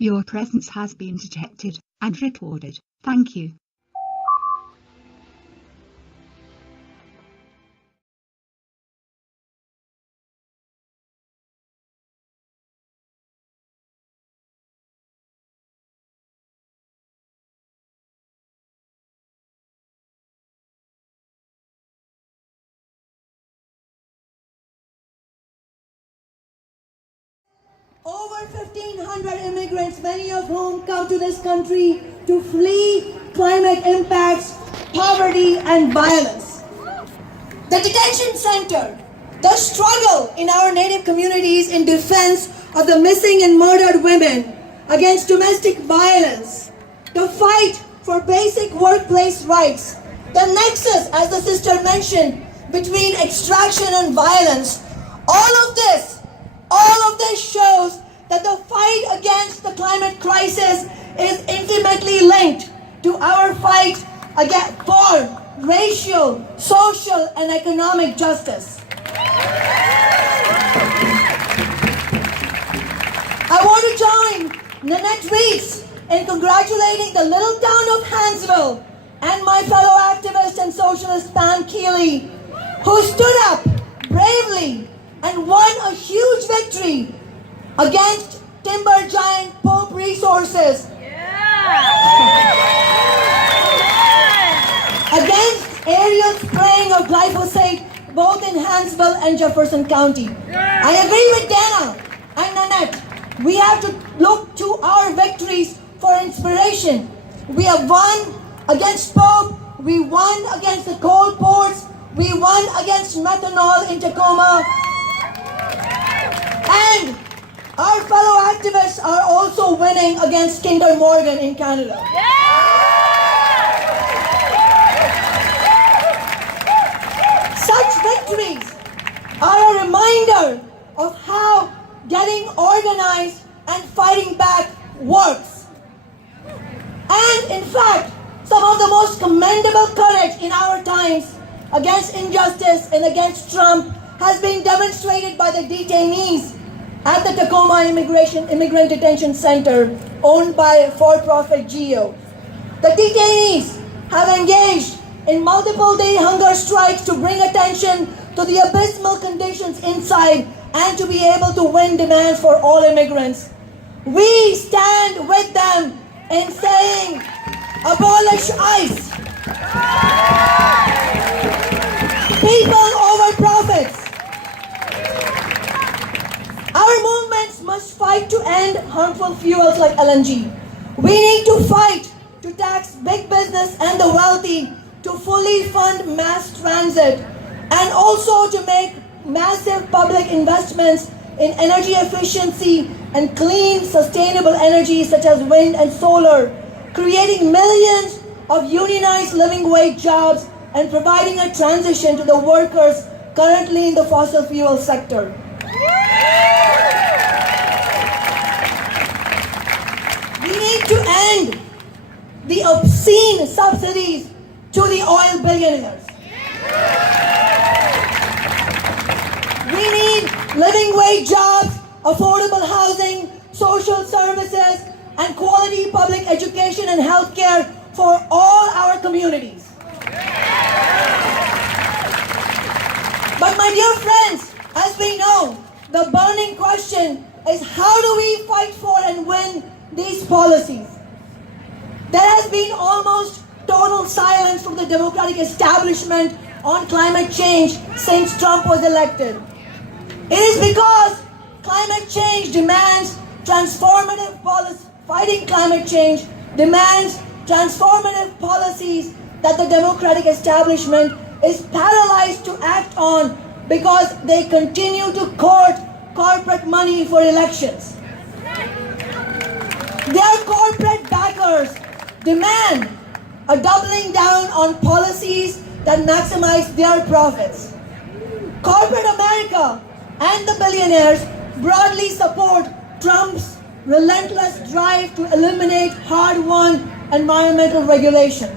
Your presence has been detected and recorded. Thank you. Over 1,500 immigrants, many of whom come to this country to flee climate impacts, poverty, and violence. The detention center, the struggle in our native communities in defense of the missing and murdered women, against domestic violence, the fight for basic workplace rights, the nexus, as the sister mentioned, between extraction and violence, all of this shows that the fight against the climate crisis is intimately linked to our fight for racial, social, and economic justice. I want to join Nanette Reeds in congratulating the little town of Hansville and my fellow activist and socialist Pam Keeley, who stood up bravely and won a huge victory against timber giant Pope Resources. Against aerial spraying of glyphosate both in Hansville and Jefferson County. I agree with Dana and Nanette. We have to look to our victories for inspiration. We have won against Pope, we won against the coal ports, we won against methanol in Tacoma, and our fellow activists are also winning against Kinder Morgan in Canada. Such victories are a reminder of how getting organized and fighting back works. And in fact, some of the most commendable courage in our times against injustice and against Trump has been demonstrated by the detainees at the Tacoma Immigrant Detention Center owned by for-profit GEO. The detainees have engaged in multiple-day hunger strikes to bring attention to the abysmal conditions inside and to be able to win demands for all immigrants. We stand with them in saying, abolish ICE. People over profits. Our movements must fight to end harmful fuels like LNG. We need to fight to tax big business and the wealthy, to fully fund mass transit, and also to make massive public investments in energy efficiency and clean, sustainable energy such as wind and solar, creating millions of unionized living wage jobs and providing a transition to the workers currently in the fossil fuel sector. We need to end the obscene subsidies to the oil billionaires. We need living wage jobs, affordable housing, social services, and quality public education and healthcare for all our communities. But my dear friends, as we know, the burning question is how do we fight for and win these policies? There has been almost total silence from the Democratic establishment on climate change since Trump was elected. It is because climate change demands transformative policies. Fighting climate change demands transformative policies that the Democratic establishment is paralyzed to act on because they continue to court corporate money for elections. Their corporate backers demand a doubling down on policies that maximize their profits. Corporate America and the billionaires broadly support Trump's relentless drive to eliminate hard-won environmental regulation.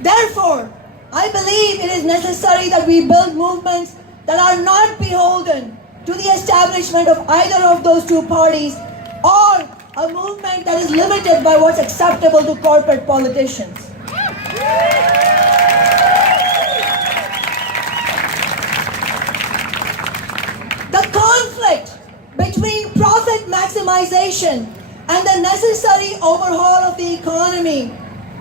Therefore, I believe it is necessary that we build movements that are not beholden to the establishment of either of those two parties or a movement that is limited by what's acceptable to corporate politicians. The conflict between profit maximization and the necessary overhaul of the economy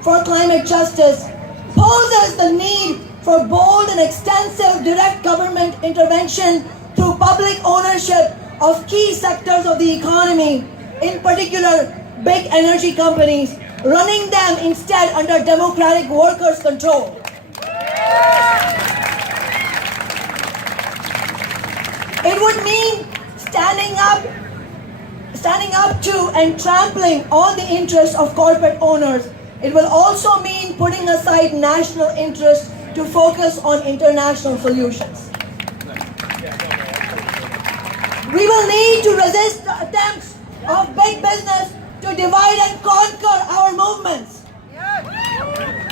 for climate justice poses the need for bold and extensive direct government intervention through public ownership of key sectors of the economy, in particular big energy companies, running them instead under democratic workers' control. It would mean standing up to and trampling on the interests of corporate owners. It will also mean putting aside national interests to focus on international solutions. We will need to resist the attempts of big business to divide and conquer our movements.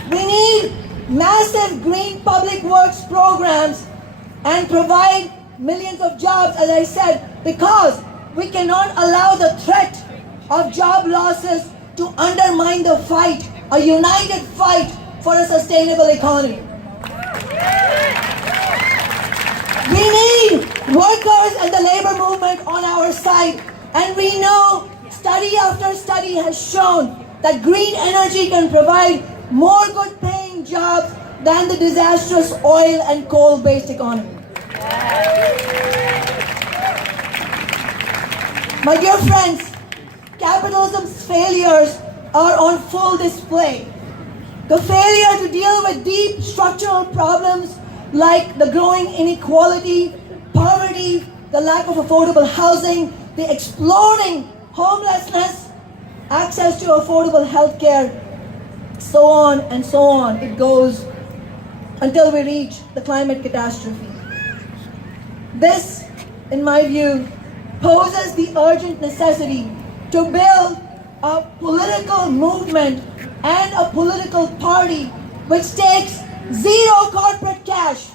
We need massive green public works programs and provide millions of jobs, as I said, because we cannot allow the threat of job losses to undermine the fight, a united fight for a sustainable economy. We need workers and the labor movement on our side, and we know study after study has shown that green energy can provide more good paying jobs than the disastrous oil and coal based economy. My dear friends, capitalism's failures are on full display. The failure to deal with deep structural problems like the growing inequality, poverty, the lack of affordable housing, the exploding homelessness, access to affordable health care, so on and so on. It goes until we reach the climate catastrophe. This, in my view, poses the urgent necessity to build a political movement and a political party which takes zero corporate cash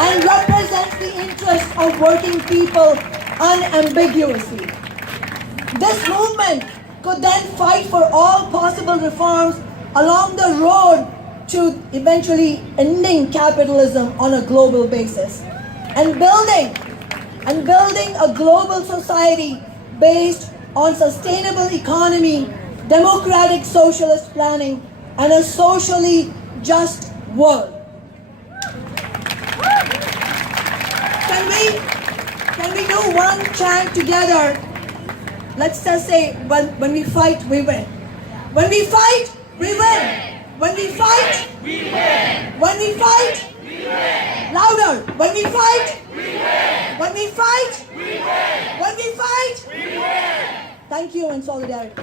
and represents the interests of working people unambiguously. This movement could then fight for all possible reforms along the road to eventually ending capitalism on a global basis and building a global society based on sustainable economy, democratic socialist planning, and a socially just world. Can we do one chant together? Let's just say, when we fight, we win. When we fight, we win. When we fight, we win. When we fight, we win. Louder. When we fight, we win. When we fight, we win. When we fight, we win. Thank you and solidarity.